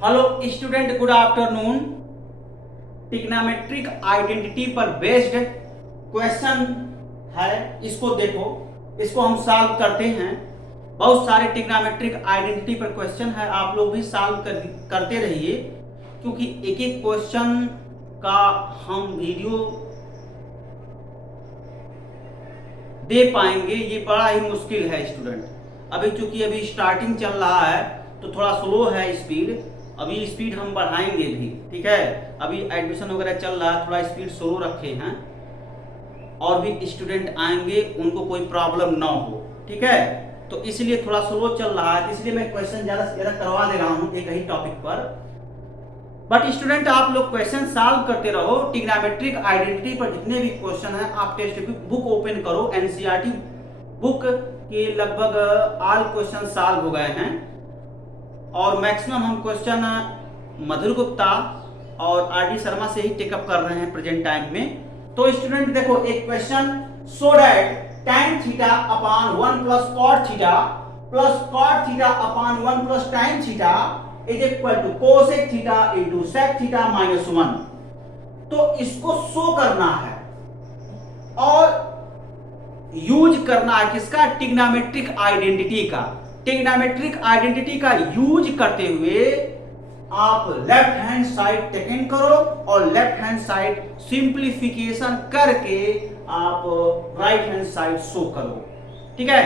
Hello student, good afternoon. Trigonometric identity पर based question है, इसको देखो, इसको हम सॉल्व करते हैं। बहुत सारे ट्रिग्नोमेट्रिक आइडेंटिटी पर क्वेश्चन है, आप लोग भी सॉल्व करते रहिए, क्योंकि एक एक क्वेश्चन का हम वीडियो दे पाएंगे ये बड़ा ही मुश्किल है स्टूडेंट। अभी चूंकि अभी स्टार्टिंग चल रहा है तो थोड़ा स्लो है स्पीड, अभी स्पीड हम बढ़ाएंगे भी, ठीक है। अभी एडमिशन वगैरह चल रहा है, थोड़ा स्पीड स्लो रखे हैं, और भी स्टूडेंट आएंगे उनको कोई प्रॉब्लम ना हो, ठीक है। तो इसलिए थोड़ा स्लो चल रहा है, इसलिए मैं क्वेश्चन ज़्यादा से ज़्यादा करवा दे रहा हूँ एक ही टॉपिक पर। बट स्टूडेंट आप लोग क्वेश्चन सॉल्व करते रहो। ट्रिग्नोमेट्रिक आइडेंटिटी पर जितने भी क्वेश्चन हैं आप टेक्स्ट बुक ओपन करो, एनसीईआरटी बुक के लगभग ऑल क्वेश्चन सॉल्व हो गए हैं, और मैक्सिमम हम क्वेश्चन मधुर गुप्ता और आर डी शर्मा से ही टेकअप कर रहे हैं प्रेजेंट टाइम में। तो स्टूडेंट देखो, एक question, so that tan theta upon 1 plus cot theta plus cot theta upon 1 plus tan theta is equal to cosec theta into sec theta minus 1। तो इसको शो करना है और यूज करना है किसका? ट्रिग्नोमेट्रिक आइडेंटिटी का। ट्रिग्नोमेट्रिक आइडेंटिटी का यूज करते हुए आप लेफ्ट हैंड साइड टेकन करो और लेफ्ट हैंड साइड सिंप्लीफिकेशन करके आप राइट हैंड साइड शो करो, ठीक है।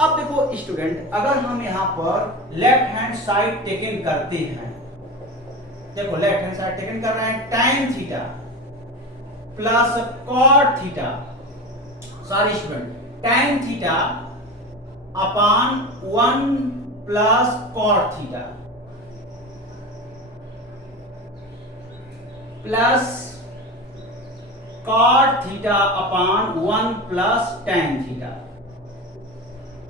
अब देखो स्टूडेंट, अगर हम यहां पर लेफ्ट हैंड साइड टेकन करते हैं, देखो लेफ्ट हैंड साइड टेकन कर रहे हैं, tan theta plus cot theta, sorry student, tan theta upon 1 plus cot theta plus cot theta upon 1 plus tan theta.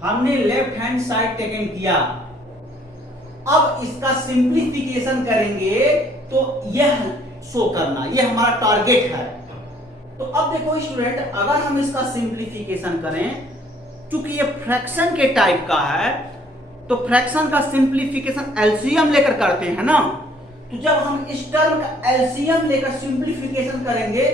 हमने लेफ्ट हैंड साइड टेकन किया, अब इसका सिंप्लीफिकेशन करेंगे तो यह शो करना, यह हमारा टारगेट है। तो अब देखो स्टूडेंट, अगर हम इसका सिंप्लीफिकेशन करें, क्योंकि ये फ्रैक्शन के टाइप का है, तो फ्रैक्शन का सिंप्लीफिकेशन एलसीएम लेकर करते हैं ना। तो जब हम इस टर्म का एलसीएम लेकर सिंप्लीफिकेशन करेंगे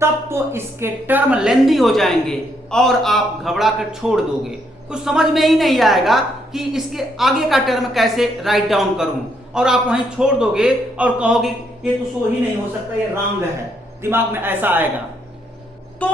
तब तो इसके टर्म लेंदी हो जाएंगे और आप घबरा कर छोड़ दोगे, कुछ समझ में ही नहीं आएगा कि इसके आगे का टर्म कैसे राइट डाउन करूं, और आप वहीं छोड़ दोगे और कहोगे ये तो शो ही नहीं हो सकता, ये रॉन्ग है, दिमाग में ऐसा आएगा। तो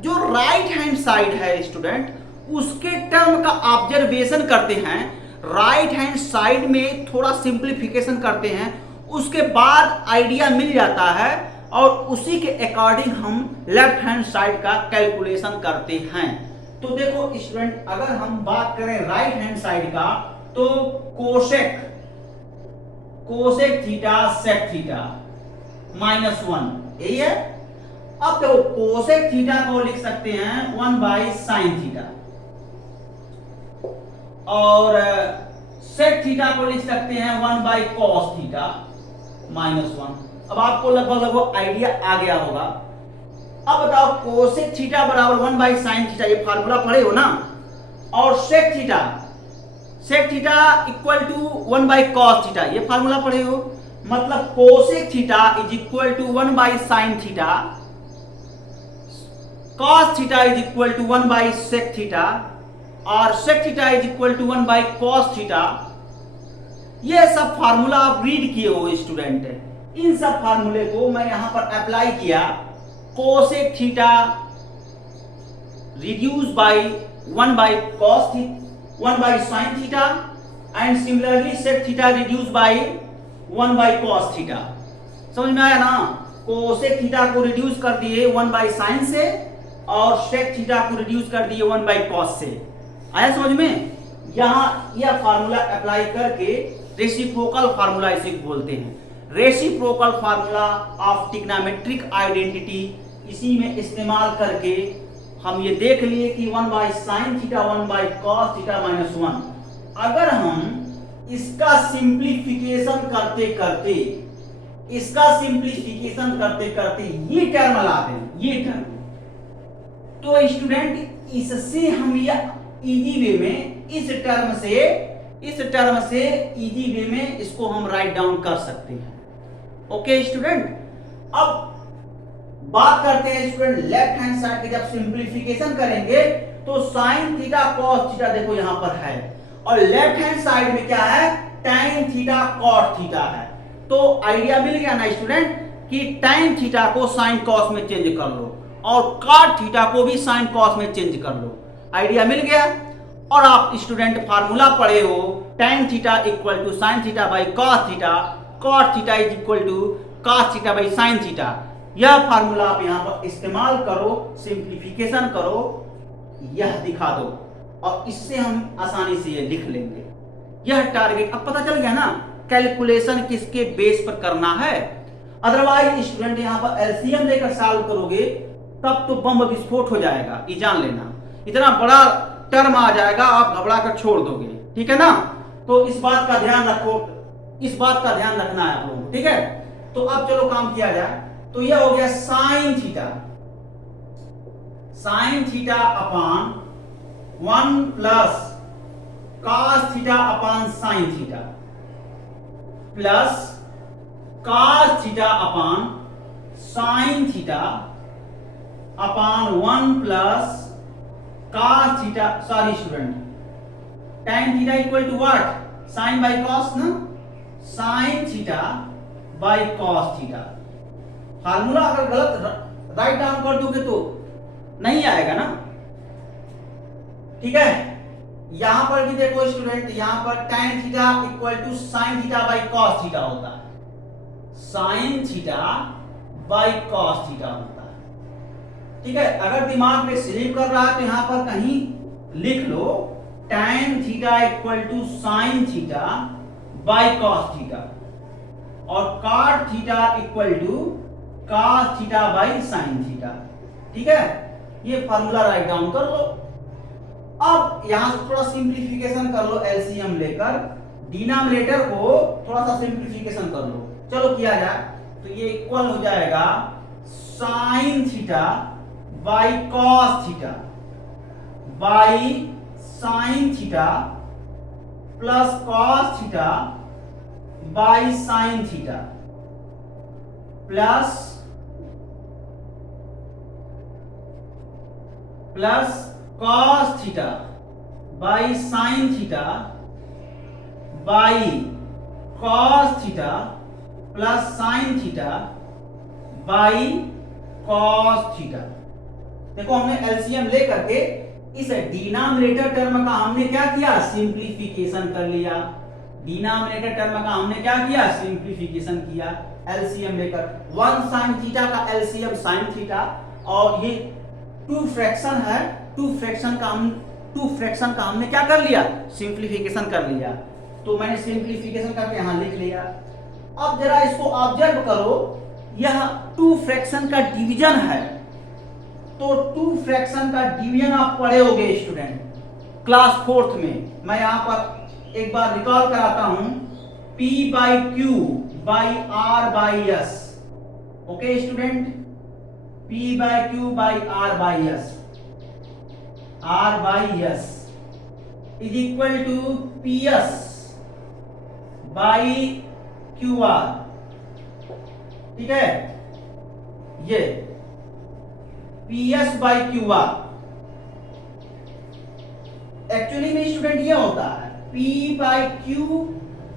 जो राइट हैंड साइड है स्टूडेंट, उसके टर्म का ऑब्जर्वेशन करते हैं, राइट हैंड साइड में थोड़ा सिंप्लीफिकेशन करते हैं, उसके बाद आइडिया मिल जाता है और उसी के अकॉर्डिंग हम लेफ्ट हैंड साइड का कैलकुलेशन करते हैं। तो देखो स्टूडेंट, अगर हम बात करें राइट हैंड साइड का, तो cosec theta sec theta minus 1, यही है। अब देखो कोसेक थीटा को लिख सकते हैं 1 बाई साइन थीटा, और सेक थीटा को लिख सकते हैं 1 बाई कॉस थीटा माइनस 1। अब आपको लगभग आइडिया आ गया होगा। अब बताओ, कोसेक थीटा बराबर 1 बाई साइन थीटा, ये फार्मूला पढ़े हो ना, और sec theta equal to 1 by cos theta, ये फार्मूला पढ़े हो। मतलब cosec theta is equal to 1 by sine theta, cos theta is equal to 1 by sec theta, और sec theta is equal to 1 by cos theta. ये सब formula आप read किए हो स्टूडेंट, इन सब फार्मूले को मैं यहां पर अप्लाई किया। Cosec theta reduce by 1 by cos 1 by sine theta, and similarly sec theta reduce by 1 by cos theta. समझ में आया ना? कोसेक थीटा को रिड्यूस कर दिए 1 बाय साइन से, और सेक थीटा को रिड्यूस कर दिए 1 बाय कॉस से। आया समझ में? यहां यह फार्मूला अप्लाई करके रेसिप्रोकल फार्मूला इसे बोलते हैं, reciprocal formula of trigonometric identity. इसी में इस्तेमाल करके हम ये देख लिए कि 1 by sine theta 1 by cos theta minus 1। अगर हम इसका सिंप्लीफिकेशन करते करते ये टर्म ला दें, ये टर्म, तो स्टूडेंट इससे हम ये इजी वे में इस टर्म से इस टर्म से इजी वे में इसको हम राइट डाउन कर सकते हैं। ओके स्टूडेंट, अब बात करते हैं स्टूडेंट लेफ्ट हैंड साइड की। जब सिंप्लीफिकेशन करेंगे तो साइन थीटा कॉस थीटा देखो यहां पर है, और लेफ्ट हैंड साइड में क्या है, tan थीटा कॉट थीटा है। तो आइडिया मिल गया ना स्टूडेंट कि tan थीटा को साइन कॉस में चेंज कर लो और cot थीटा को भी साइन कॉस में चेंज कर लो। आइडिया मिल गया। और आप स्टूडेंट फार्मूला पढ़े हो, tan theta equal to sine theta by cos theta, cot theta is equal to cos theta by sine theta. यह फार्मूला आप यहां पर इस्तेमाल करो, सिंप्लीफिकेशन करो, यह दिखा दो और इससे हम आसानी से ये लिख लेंगे। यह टारगेट अब पता चल गया ना, कैलकुलेशन किसके बेस पर करना है। अदरवाइज स्टूडेंट यहां पर एलसीएम लेकर सॉल्व करोगे तब तो बम विस्फोट हो जाएगा, ये जान लेना। इतना बड़ा टर्म आ जाएगा, आप घबरा कर छोड़ दोगे, ठीक है ना। तो इस बात का ध्यान रखो, इस बात का ध्यान रखना है आप लोगों को, ठीक है। तो अब चलो काम किया जाए। तो यह हो गया sine theta, sine theta upon 1 plus cos theta upon sine theta plus cos theta upon sine theta upon 1 plus cos theta, sorry student, tan theta equal to what, sine by cos ना, sine theta by cos theta. Formula अगर गलत write down कर दोगे तो नहीं आएगा ना, ठीक है। यहां पर भी देखो स्टूडेंट, यहां पर tan theta equal to sine theta by cos theta होता है, sine theta by cos theta होता है, ठीक है। अगर दिमाग में स्लिप कर रहा है तो यहां पर कहीं लिख लो tan theta equal to sine theta by cos theta और cot theta equal to cos theta by sine theta, ठीक है। ये फार्मूला राइट डाउन कर लो। अब यहां से थोड़ा सिंप्लीफिकेशन कर लो, एलसीएम लेकर डिनोमिनेटर को थोड़ा सा सिंप्लीफिकेशन कर लो। चलो किया जाए, तो ये इक्वल हो जाएगा sine theta by cos theta by sine theta plus cos theta by sine theta plus cos theta by sine theta by cos theta plus sine theta by cos theta. देखो हमने एलसीएम ले करके इस denominator term का हमने क्या किया, simplification कर लिया। डिनोमिनेटर टर्म का हमने क्या किया, सिंप्लीफिकेशन किया एलसीएम लेकर। 1 साइन थीटा का एलसीएम साइन थीटा, और ये 2 फ्रैक्शन है, 2 फ्रैक्शन का हमने क्या कर लिया, सिंप्लीफिकेशन कर लिया। तो मैंने सिंप्लीफिकेशन करके यहां लिख लिया। अब जरा इसको ऑब्जर्व करो, यह 2 फ्रैक्शन का डिवीजन है। तो 2 फ्रैक्शन का डिवीजन आप पढ़े होंगे स्टूडेंट क्लास 4th में। मैं यहां पर एक बार रिकॉल कराता हूं, P by Q by R by S। Okay student, P by Q by R by S, R by S is equal to PS by QR, ठीक है। ये PS बाई QR एक्चुअली में स्टूडेंट ये होता है P by Q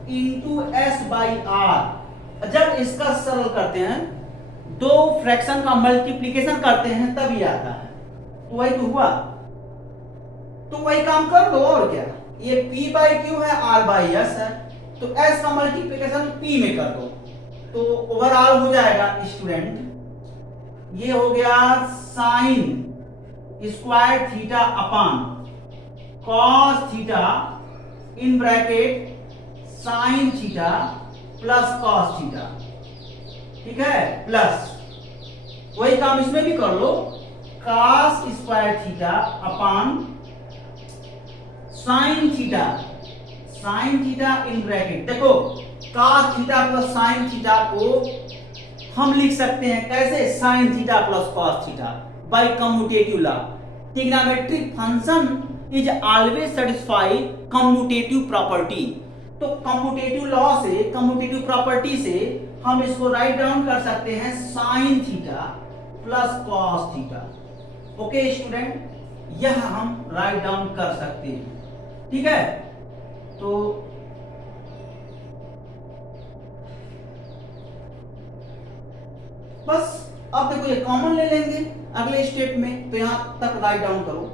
into S by R। जब इसका सरल करते हैं, 2 फ्रैक्शन का मल्टीप्लीकेशन करते हैं तब ये आता है। तो वही तो हुआ, तो वही काम कर दो और क्या। ये P बाई Q है, R बाई S है, तो S का मल्टीप्लीकेशन P में कर दो, तो ओवरऑल हो जाएगा स्टूडेंट, ये हो गया sine square theta upon cos theta in bracket sine theta plus cos theta, ठीक है, प्लस वही काम इसमें भी कर लो, cos square theta upon sine theta, sine theta in bracket. देखो cos theta plus sine theta को हम लिख सकते हैं कैसे, sine theta plus cos theta by commutative law. Trigonometric function is always satisfy commutative property. तो कम्यूटेटिव लॉ से, commutative property से हम इसको राइट डाउन कर सकते हैं sign theta plus cos theta. Okay student, यह हम राइट डाउन कर सकते हैं। ठीक है, तो बस अब देखो ये कॉमन ले लेंगे अगले स्टेप में, तो यहां तक राइट डाउन करो।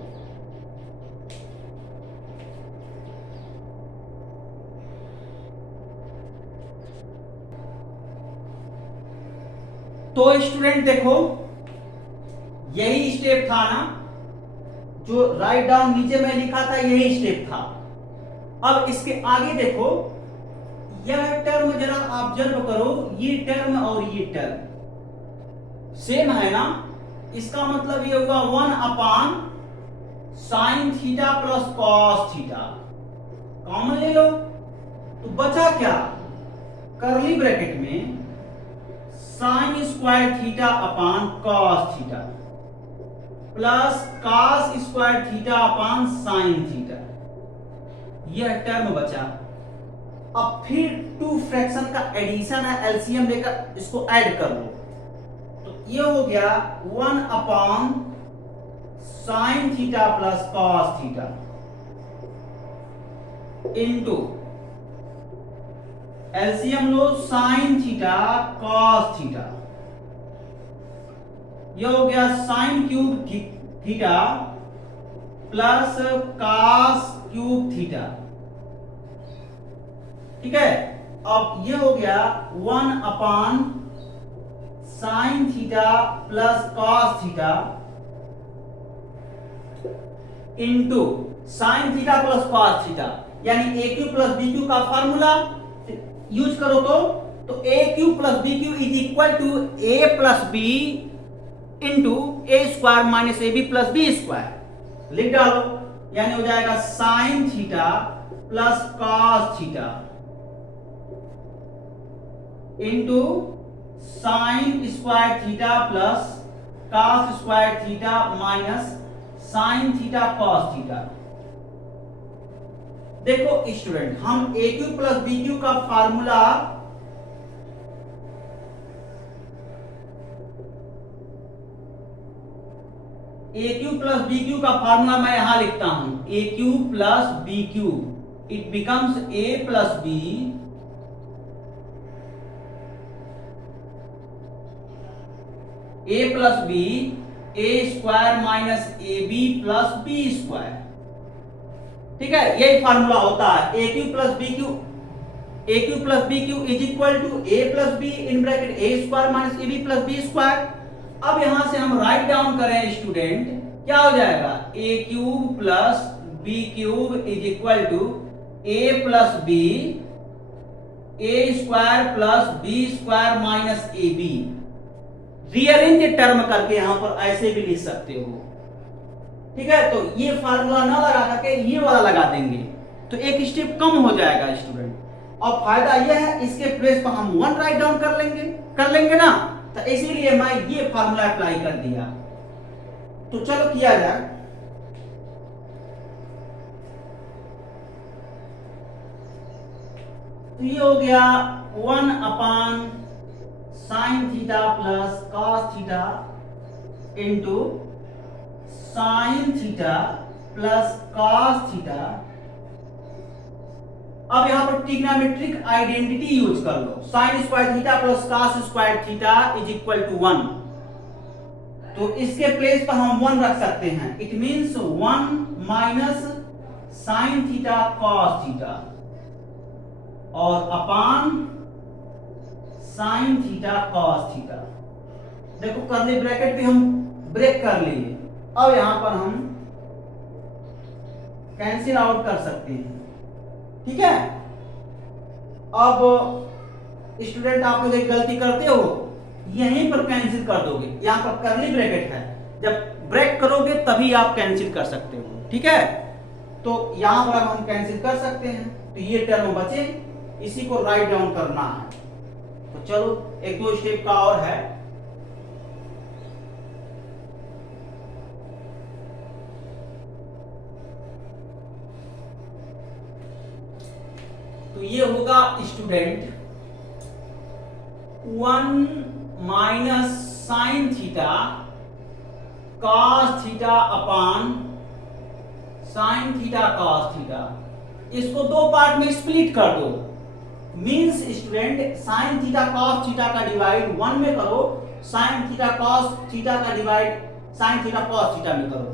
तो स्टूडेंट देखो यही स्टेप था ना, जो राइट डाउन नीचे में लिखा था यही स्टेप था। अब इसके आगे देखो, यह टर्म जरा ऑब्जर्व करो, ये टर्म और ये टर्म सेम है ना। इसका मतलब ये होगा 1 upon sine theta plus cos theta. Common ले लो, तो बचा क्या, कर्ली ब्रैकेट में sign square theta upon cos theta plus cos square theta upon sine theta, यह टर्म बचा। अब फिर टू फ्रैक्शन का एडिशन है, एलसीएम लेकर इसको ऐड कर लो, तो ये हो गया 1 upon sine theta plus cos theta into LCM लो साइन थीटा कॉस थीटा, यह हो गया sine cube theta plus cos cube theta. ठीक है, अब ये हो गया 1 upon sine theta plus cos theta into sine theta plus cos theta, यानी a cube plus b cube का फॉर्मूला यूज करो तो a cube plus b cube is equal to a plus b into A square minus a b plus b square लिख डालो, यानी हो जाएगा sine theta plus cos theta into sine square theta plus cos square theta minus sine theta cos theta. देखो student, हम a cube plus b cube का formula a cube plus b cube का formula मैं यहां लिखता हूं, a cube plus b cube, it becomes a plus b a square minus a b plus b square. ठीक है, यही फार्मूला होता है, a cube plus b cube is equal to a plus b in bracket a square minus a b plus b square. अब यहां से हम write down करें स्टूडेंट, क्या हो जाएगा, a cube plus b cube is equal to a plus b a square plus b square minus a b. Rearrange term करके यहां पर ऐसे भी लिख सकते हो। ठीक है, तो ये फार्मूला ना लगा करके ये वाला लगा देंगे तो एक स्टेप कम हो जाएगा स्टूडेंट। और फायदा यह है, इसके प्लेस पर हम 1 राइट डाउन कर लेंगे ना, तो इसीलिए मैं ये फार्मूला अप्लाई कर दिया। तो चलो किया जाए। तो ये हो गया 1 upon sine theta plus cos theta into sine theta plus cos theta. अब यहां पर ट्रिग्नोमेट्रिक आइडेंटिटी यूज कर लो, sine square theta plus cos square theta is equal to 1। तो इसके प्लेस पर हम 1 रख सकते हैं, it means 1 minus sine theta cos theta और upon sine theta cos theta. देखो कर्ली ब्रैकेट भी हम ब्रेक कर लिए, अब यहां पर हम कैंसिल आउट कर सकते हैं। ठीक है, अब स्टूडेंट आप लोग एक गलती करते हो, यहीं पर कैंसिल कर दोगे, यहां पर कर्ली ब्रैकेट है, जब ब्रेक करोगे तभी आप कैंसिल कर सकते हो। ठीक है, तो यहां पर हम कैंसिल कर सकते हैं, तो ये टर्म बचे, इसी को राइट डाउन करना है। तो चलो एक दो स्टेप का और है। तो ये होगा student 1 minus sine theta cos theta upon sine theta cos theta. इसको दो पार्ट में स्प्लिट कर दो, means student sine theta cos theta का डिवाइड 1 में करो, साइन थीटा कॉस थीटा का divide sign theta cos theta में करो।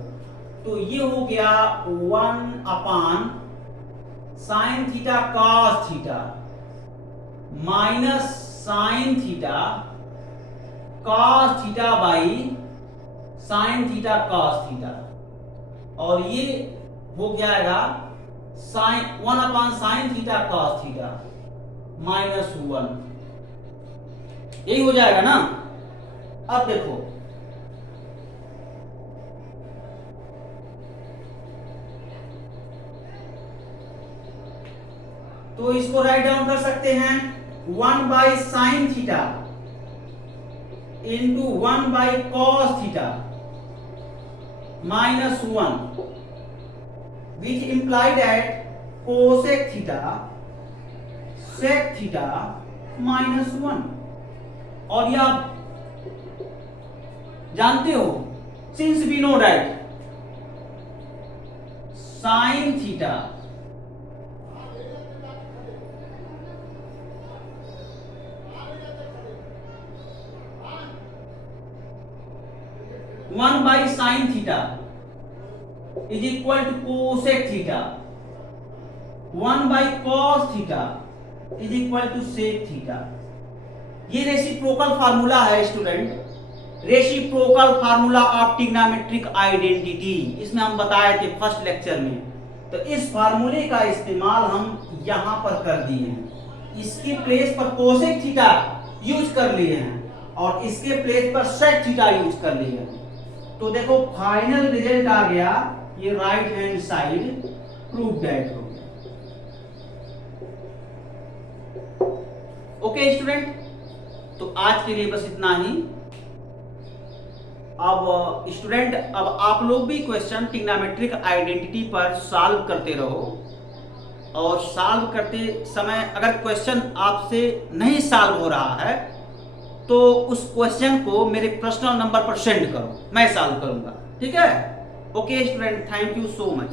तो ये हो गया 1 upon sine theta cos theta minus sine theta cos theta by sine theta cos theta, और ये हो जाएगा sign 1 upon sine theta cos theta minus 1, यही हो जाएगा ना। अब देखो तो इसको राइट डाउन कर सकते हैं 1 by sine theta into 1 by cos theta minus 1, which imply that cosec theta sec theta minus 1। और ये आप जानते हो, since we know that sine theta one by sine theta is equal to cosec theta, 1 by cos theta is equal to sec theta. ये reciprocal formula है student, reciprocal formula of trigonometric identity, इसमें हम बताए थे first lecture में। तो इस फार्मूले का इस्तेमाल हम यहां पर कर दिए हैं, इसके प्लेस पर कोसेक थीटा यूज कर लिए हैं और इसके प्लेस पर सेक थीटा यूज कर लिए हैं। तो देखो फाइनल रिजल्ट आ गया, ये right hand side prove that हो गया। ओके स्टूडेंट, तो आज के लिए बस इतना ही। अब स्टूडेंट, अब आप लोग भी क्वेश्चन ट्रिग्नोमेट्रिक आइडेंटिटी पर सॉल्व करते रहो, और सॉल्व करते समय अगर क्वेश्चन आपसे नहीं सॉल्व हो रहा है तो उस क्वेश्चन को मेरे पर्सनल नंबर पर सेंड करो, मैं सॉल्व करूंगा, ठीक है। Okay student, thank you so much.